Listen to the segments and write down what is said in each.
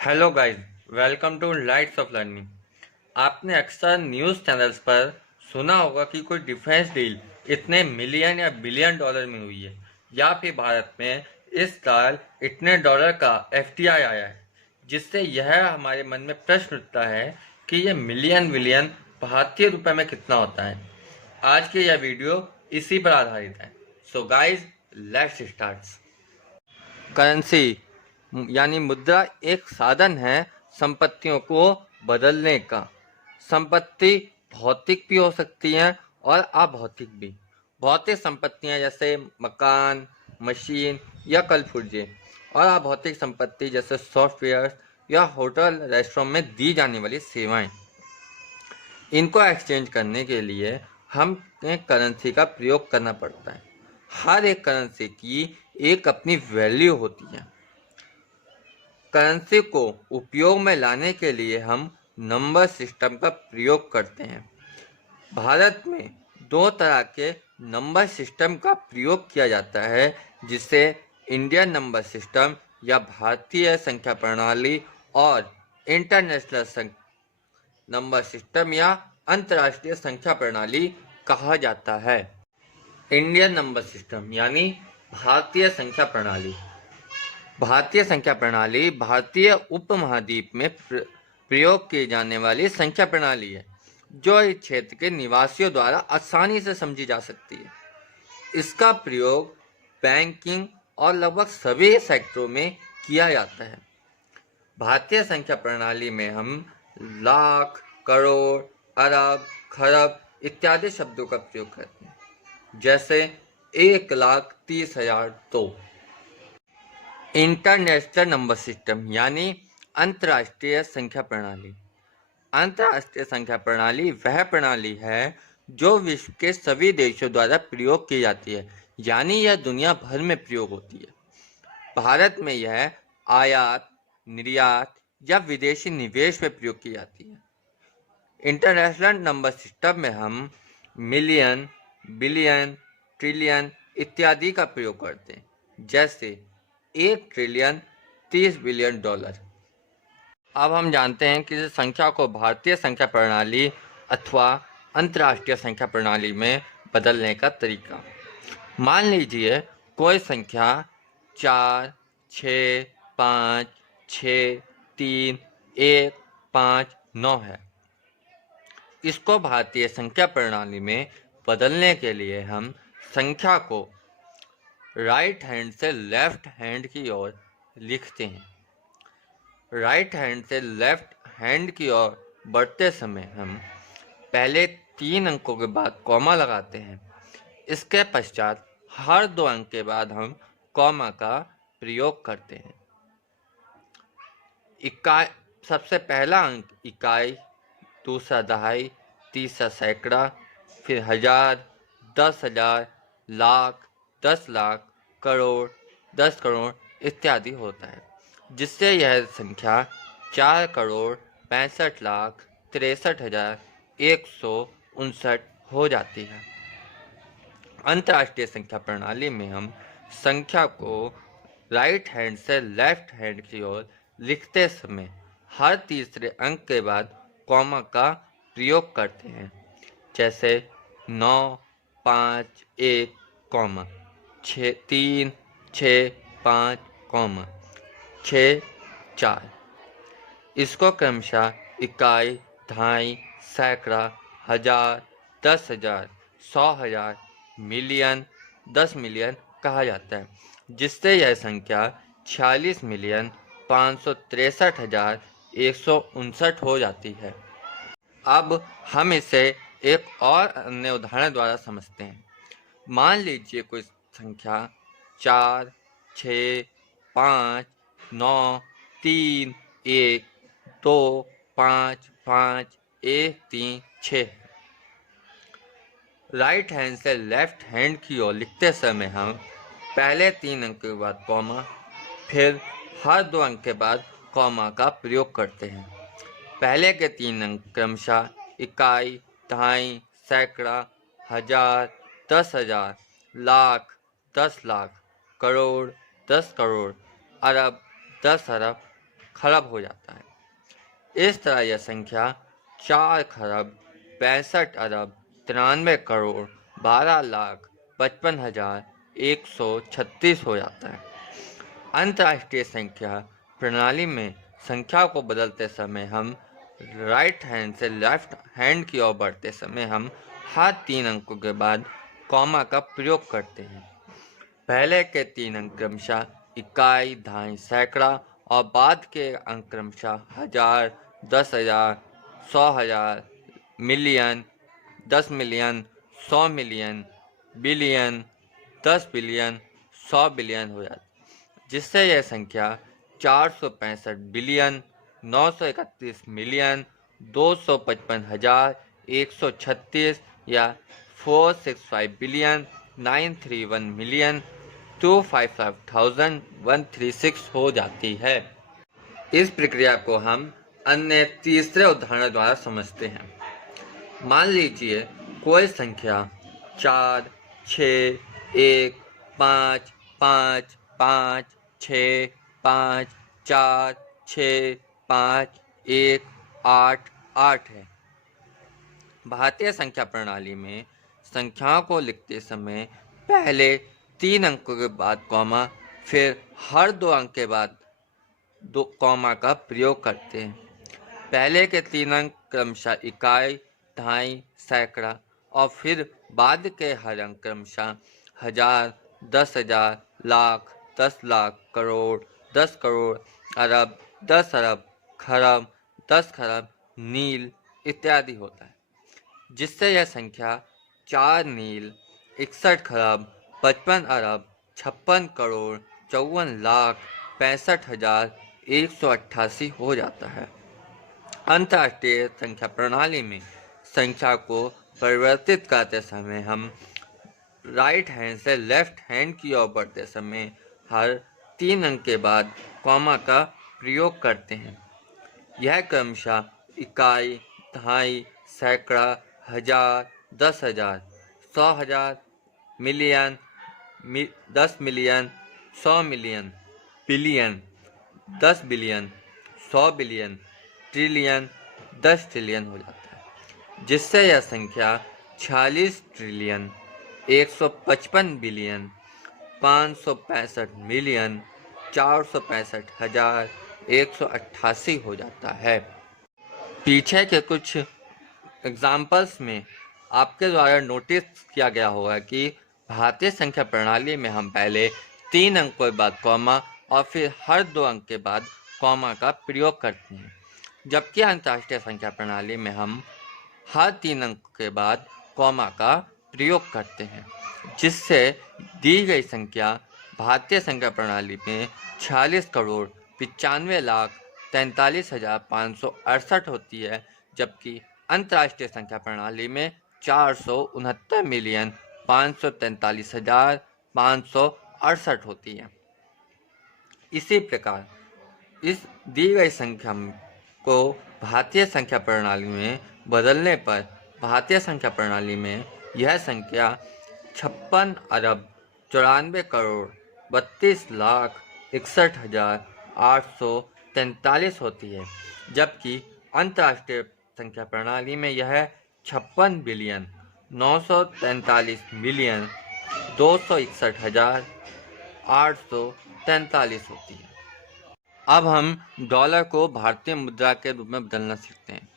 Hello guys, welcome to lights off learning. आपने अक्सर news channels पर सुना होगा कि कोई डिफेंस डील इतने मिलियन या बिलियन डॉलर में हुई है, या फिर भारत में इस साल इतने डॉलर का एफडीआई आया है, जिससे यह हमारे मन में प्रश्न उठता है कि ये मिलियन विलियन भारतीय रुपए में कितना होता है। आज की यह वीडियो इसी पर आधारित है। So guys, let's start. Currency यानी मुद्रा एक साधन है संपत्तियों को बदलने का। संपत्ति भौतिक भी हो सकती है और अभौतिक भी। भौतिक संपत्तियां जैसे मकान, मशीन या कल पुर्जे, और अभौतिक संपत्ति जैसे सॉफ्टवेयर या होटल रेस्टोरेंट में दी जाने वाली सेवाएं। इनको एक्सचेंज करने के लिए हमें करेंसी का प्रयोग करना पड़ता है। हर एक करेंसी की एक अपनी वैल्यू होती है। करेंसी को उपयोग में लाने के लिए हम नंबर सिस्टम का प्रयोग करते हैं। भारत में दो तरह के नंबर सिस्टम का प्रयोग किया जाता है, जिसे इंडियन नंबर सिस्टम या भारतीय संख्या प्रणाली और इंटरनेशनल नंबर सिस्टम या अंतर्राष्ट्रीय संख्या प्रणाली कहा जाता है। इंडियन नंबर सिस्टम यानी भारतीय संख्या प्रणाली। भारतीय संख्या प्रणाली भारतीय उपमहाद्वीप में प्रयोग की जाने वाली संख्या प्रणाली है, जो इस क्षेत्र के निवासियों द्वारा आसानी से समझी जा सकती है। इसका प्रयोग बैंकिंग और लगभग सभी सेक्टरों में किया जाता है। भारतीय संख्या प्रणाली में हम लाख, करोड़, अरब, खरब इत्यादि शब्दों का प्रयोग करते हैं, जैसे 1,30,000। तो इंटरनेशनल नंबर सिस्टम यानी अंतर्राष्ट्रीय संख्या प्रणाली। अंतर्राष्ट्रीय संख्या प्रणाली वह प्रणाली है जो विश्व के सभी देशों द्वारा प्रयोग की जाती है, यानी यह दुनिया भर में प्रयोग होती है। भारत में यह आयात, निर्यात या विदेशी निवेश में प्रयोग की जाती है। इंटरनेशनल नंबर सिस्टम में हम मिलियन, बिलियन, ट्रिलियन इत्यादि का प्रयोग करते हैं, जैसे 1,30,000,000,000 $। अब हम जानते हैं कि इस संख्या को भारतीय संख्या प्रणाली अथवा अंतर्राष्ट्रीय संख्या प्रणाली में बदलने का तरीका। मान लीजिए कोई संख्या 4, 6, 5, 6, 3, 1, 5, 9 है। इसको भारतीय संख्या प्रणाली में बदलने के लिए हम संख्या को राइट हैंड से लेफ्ट हैंड की ओर लिखते हैं। राइट हैंड से लेफ्ट हैंड की ओर बढ़ते समय हम पहले 3 अंकों के बाद कॉमा लगाते हैं। इसके पश्चात हर 2 अंक के बाद हम कॉमा का प्रयोग करते हैं। इकाई, सबसे पहला अंक इकाई, दूसरा दहाई, तीसरा सैकड़ा, फिर हजार, 10,000, लाख, 10 लाख, करोड़, 10 करोड़ इत्यादि होता है, जिससे यह संख्या 4,65,63,159 हो जाती है। अंतर्राष्ट्रीय संख्या प्रणाली में हम संख्या को राइट हैंड से लेफ्ट हैंड की ओर लिखते समय हर तीसरे अंक के बाद कॉमा का प्रयोग करते हैं, जैसे 9, 5, 1, कॉमा 6, 3, 6, 5, कॉमा 6, 4। इसको क्रमशः इकाई, दहाई, सैकड़ा, हजार, 10,000, 100,000, मिलियन, 10 मिलियन कहा जाता है, जिससे यह संख्या 46,563,159 हो जाती है। अब हम इसे एक और अन्य उदाहरण द्वारा समझते हैं। मान लीजिए कोई संख्या 4, 6, 5, 9, 3, 1, 2, 5, 5, 1, 3, 6। राइट हैंड से लेफ्ट हैंड की ओर लिखते समय हम पहले 3 अंक के बाद कॉमा, फिर हर 2 अंक के बाद कॉमा का प्रयोग करते हैं। पहले के 3 अंक क्रमशः इकाई, दहाई, सैकड़ा, हजार, 10,000, लाख, 10 लाख, करोड़, 10 करोड़, अरब, 10 अरब खरब हो जाता है। इस तरह यह संख्या 4,62,93,12,55,136 हो जाता है। अंतर्राष्ट्रीय संख्या प्रणाली में संख्या को बदलते समय हम राइट हैंड से लेफ्ट हैंड की ओर बढ़ते समय हम हर 3 अंकों के बाद कॉमा का प्रयोग करते हैं। पहले के 3 अंक क्रमशः इकाई, दहाई, सैकड़ा और बाद के अंक क्रमशः हजार, 10,000, 100,000, million, 10 million, 100 million, billion, 10 billion, 100 billion हो जाती, जिससे यह संख्या 465 बिलियन, 931 मिलियन, 255,136 या 465 बिलियन, 931 मिलियन, 255,136 हो जाती है। इस प्रक्रिया को हम अन्य तीसरे उदाहरण द्वारा समझते हैं। मान लीजिए कोई संख्या 4, 6, 1, 5, 5, 5, 6, 5, 4, 6, 5, 1, 8, 8 है। भारतीय संख्या प्रणाली में संख्याओं को लिखते समय पहले 3 अंकों के बाद कॉमा, फिर हर 2 अंक के बाद दो कॉमा का प्रयोग करते हैं। पहले के 3 अंक क्रमशः इकाई, दहाई, सैकड़ा और फिर बाद के हर अंक क्रमशः हजार, 10,000, लाख, 10 लाख, करोड़, 10 करोड़, अरब, 10 अरब, खरब, 10 खरब, नील इत्यादि होता है, जिससे यह संख्या 4 नील, 61 खरब, 55 अरब, 56 करोड़, 54 लाख, 65,188 हो जाता है। अंतर्राष्ट्रीय संख्या प्रणाली में संख्या को परिवर्तित करते समय हम राइट हैंड से लेफ्ट हैंड की ओर बढ़ते समय हर 3 अंक के बाद कॉमा का प्रयोग करते हैं। यह क्रमशः इकाई, दहाई, सैकड़ा, हजार, 10,000, 100,000, million, 10 million, 100 million, billion, 10 billion, 100 billion, trillion, 10 trillion हो जाता है, जिससे यह संख्या 46 ट्रिलियन, 155 बिलियन, 565 मिलियन, 465,188 हो जाता है। पीछे के कुछ एग्जाम्पल्स में आपके द्वारा नोटिस किया गया होगा कि भारतीय संख्या प्रणाली में हम पहले 3 अंकों के बाद कॉमा और फिर हर 2 अंक के बाद कॉमा का प्रयोग करते हैं, जबकि अंतर्राष्ट्रीय संख्या प्रणाली में हम हर 3 अंक के बाद कॉमा का प्रयोग करते हैं, जिससे दी गई संख्या भारतीय संख्या प्रणाली में 46 करोड़ 95 लाख 43,568 होती है, जबकि अंतर्राष्ट्रीय संख्या प्रणाली में 469 मिलियन 543,568 होती है। इसी प्रकार इस दी गई संख्या को भारतीय संख्या प्रणाली में बदलने पर भारतीय संख्या प्रणाली में यह संख्या 56 अरब 94 करोड़ 32 लाख 61,843 होती है, जबकि अंतर्राष्ट्रीय संख्या प्रणाली में यह 56 बिलियन 943 मिलियन 261,843 होती है। अब हम डॉलर को भारतीय मुद्रा के रूप में बदलना सीखते हैं।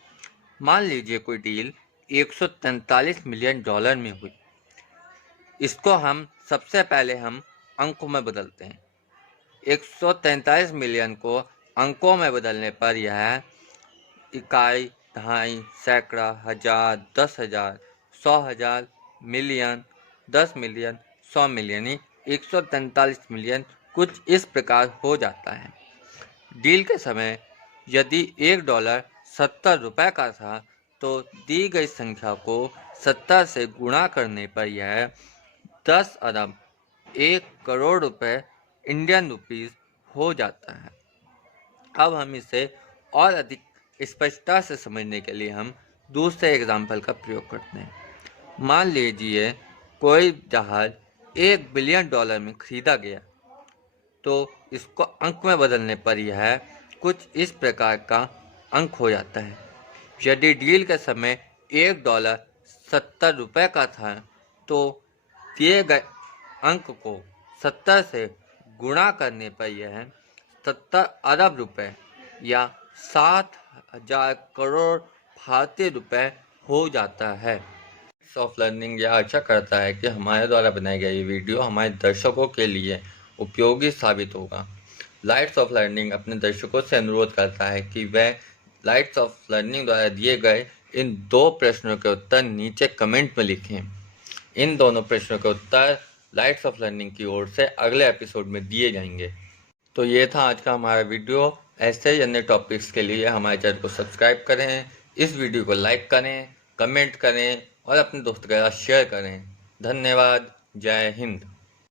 मान लीजिए कोई डील 143 मिलियन डॉलर में हुई। इसको हम सबसे पहले हम अंकों में बदलते हैं। 143 मिलियन को अंकों में बदलने पर यह इकाई, दहाई, सैकड़ा, हजार, 10,000, 100,000, मिलियन, 10 मिलियन, 100 मिलियन, 143 मिलियन कुछ इस प्रकार हो जाता है। डील के समय यदि $1 70 रुपये का था, तो दी गई संख्या को 70 से गुणा करने पर यह 10 अरब 1 करोड़ रुपए इंडियन रुपीस हो जाता है। अब हम इसे और अधिक स्पष्टता से समझने के लिए हम दूसरे एग्जाम्पल का प्रयोग करते हैं। मान लीजिए कोई जहाज $1 बिलियन में खरीदा गया, तो इसको अंक में बदलने पर यह कुछ इस प्रकार का अंक हो जाता है। यदि डील के समय $1 70 का था, तो दिए गए अंक को 70 से गुणा करने पर यह 70 अरब रुपए या 7,000 करोड़ भारतीय रुपए हो जाता है। ऑफ लर्निंग यह आशा करता है कि हमारे द्वारा बनाई गई ये वीडियो हमारे दर्शकों के लिए उपयोगी साबित होगा। लाइट्स ऑफ लर्निंग अपने दर्शकों से अनुरोध करता है कि वह लाइट्स ऑफ लर्निंग द्वारा दिए गए इन 2 प्रश्नों के उत्तर नीचे कमेंट में लिखें। इन दोनों प्रश्नों के उत्तर लाइट्स ऑफ लर्निंग की ओर से अगले एपिसोड में दिए जाएंगे। तो ये था आज का हमारा वीडियो। ऐसे ही अन्य टॉपिक्स के लिए हमारे चैनल को सब्सक्राइब करें, इस वीडियो को लाइक करें, कमेंट करें और अपने दोस्तों के साथ शेयर करें। धन्यवाद। जय हिंद।